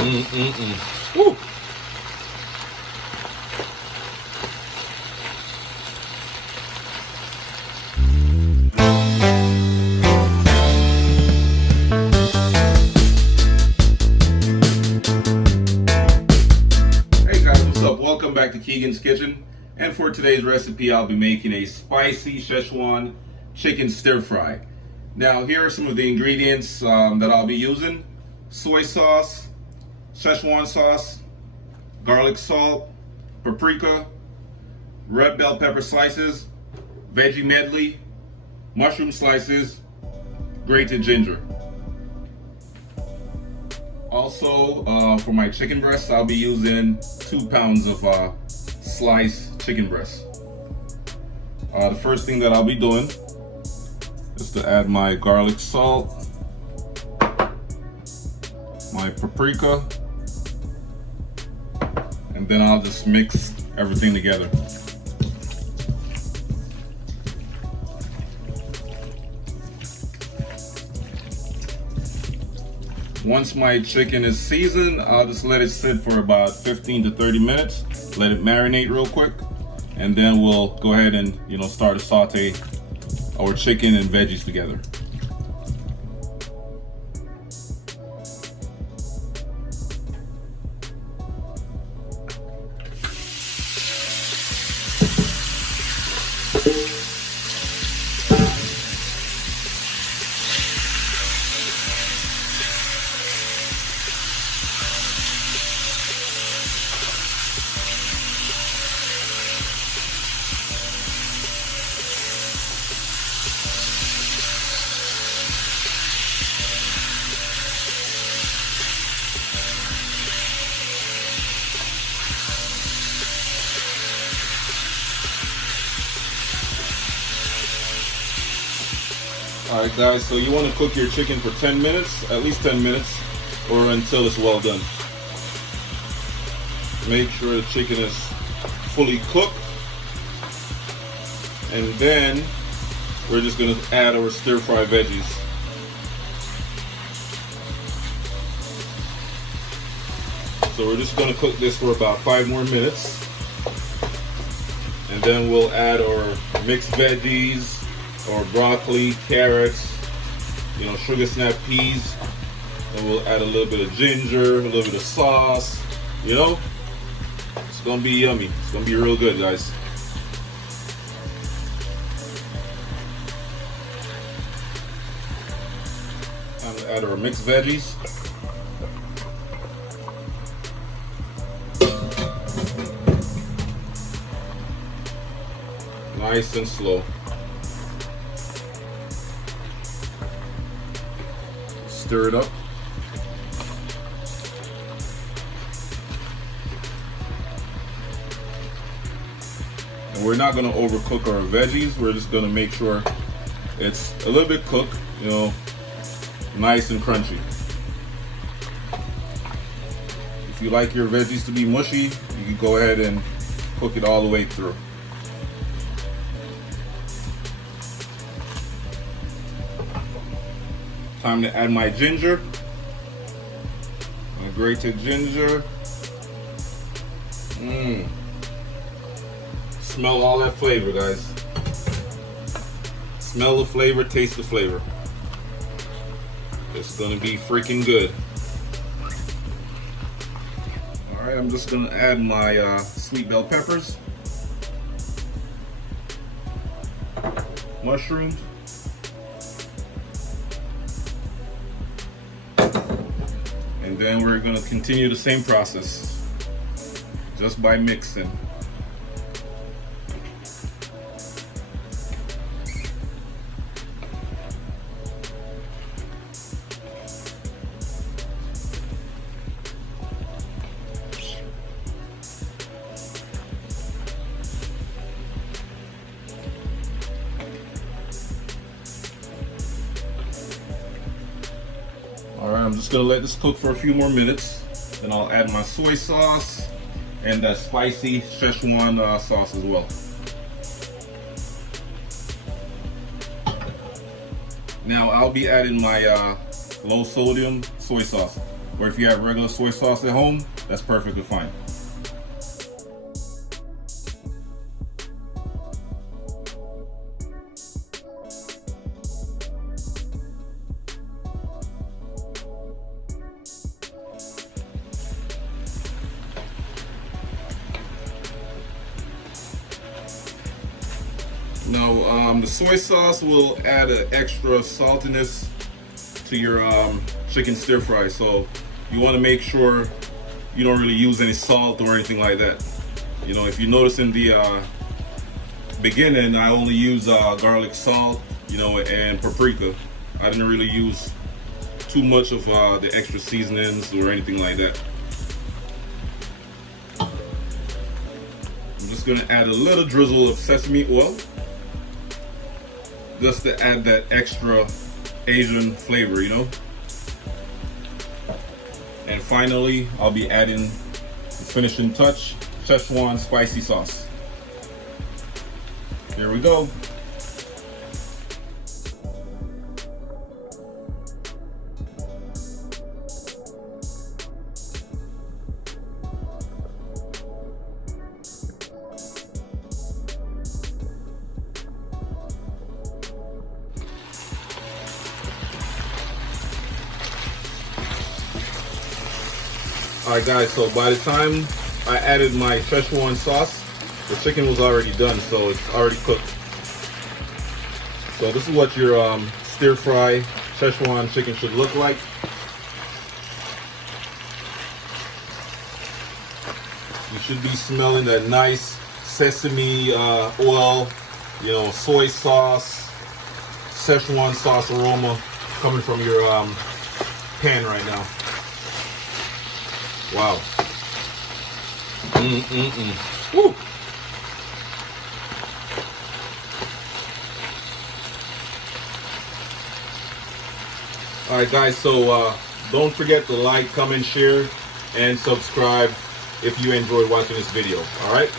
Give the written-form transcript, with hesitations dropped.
Woo. Hey guys, what's up? Welcome back to Keegan's Kitchen. And for today's recipe, I'll be making a spicy Szechuan chicken stir fry. Now, here are some of the ingredients that I'll be using: soy sauce, Szechuan sauce, garlic salt, paprika, red bell pepper slices, veggie medley, mushroom slices, grated ginger. Also, for my chicken breast, I'll be using 2 pounds of sliced chicken breast. The first thing that I'll be doing is to add my garlic salt, my paprika, and then I'll just mix everything together. Once my chicken is seasoned, I'll just let it sit for about 15 to 30 minutes. Let it marinate real quick, and then we'll go ahead and start to saute our chicken and veggies together. Alright guys, so you want to cook your chicken for 10 minutes, at least 10 minutes, or until it's well done. Make sure the chicken is fully cooked, and then we're just going to add our stir-fry veggies. So we're just going to cook this for about 5 more minutes, and then we'll add our mixed veggies, or broccoli, carrots, sugar snap peas, and we'll add a little bit of ginger, a little bit of sauce. It's gonna be yummy. It's gonna be real good, guys. Time to add our mixed veggies. Nice and slow. Stir it up. And we're not going to overcook our veggies. We're just going to make sure it's a little bit cooked, nice and crunchy. If you like your veggies to be mushy, you can go ahead and cook it all the way through. Time to add my ginger, my grated ginger. Smell all that flavor, guys. Smell the flavor, taste the flavor. It's gonna be freaking good. All right, I'm just gonna add my sweet bell peppers, mushrooms, and then we're going to continue the same process just by mixing. Alright, I'm just going to let this cook for a few more minutes, and I'll add my soy sauce and that spicy Szechuan sauce as well. Now I'll be adding my low sodium soy sauce. or if you have regular soy sauce at home, that's perfectly fine. Now, the soy sauce will add an extra saltiness to your chicken stir fry, so you want to make sure you don't really use any salt or anything like that. You know, if you notice in the beginning, I only use garlic salt, you know, and paprika. I didn't really use too much of the extra seasonings or anything like that. I'm just gonna add a little drizzle of sesame oil, just to add that extra Asian flavor, you know. And finally, I'll be adding the finishing touch, Szechuan spicy sauce. Here we go. Alright guys, so by the time I added my Szechuan sauce, the chicken was already done, so it's already cooked. So this is what your stir fry Szechuan chicken should look like. You should be smelling that nice sesame oil, you know, soy sauce, Szechuan sauce aroma coming from your pan right now. Wow. Woo. Alright guys, so don't forget to like, comment, share, and subscribe if you enjoyed watching this video. Alright?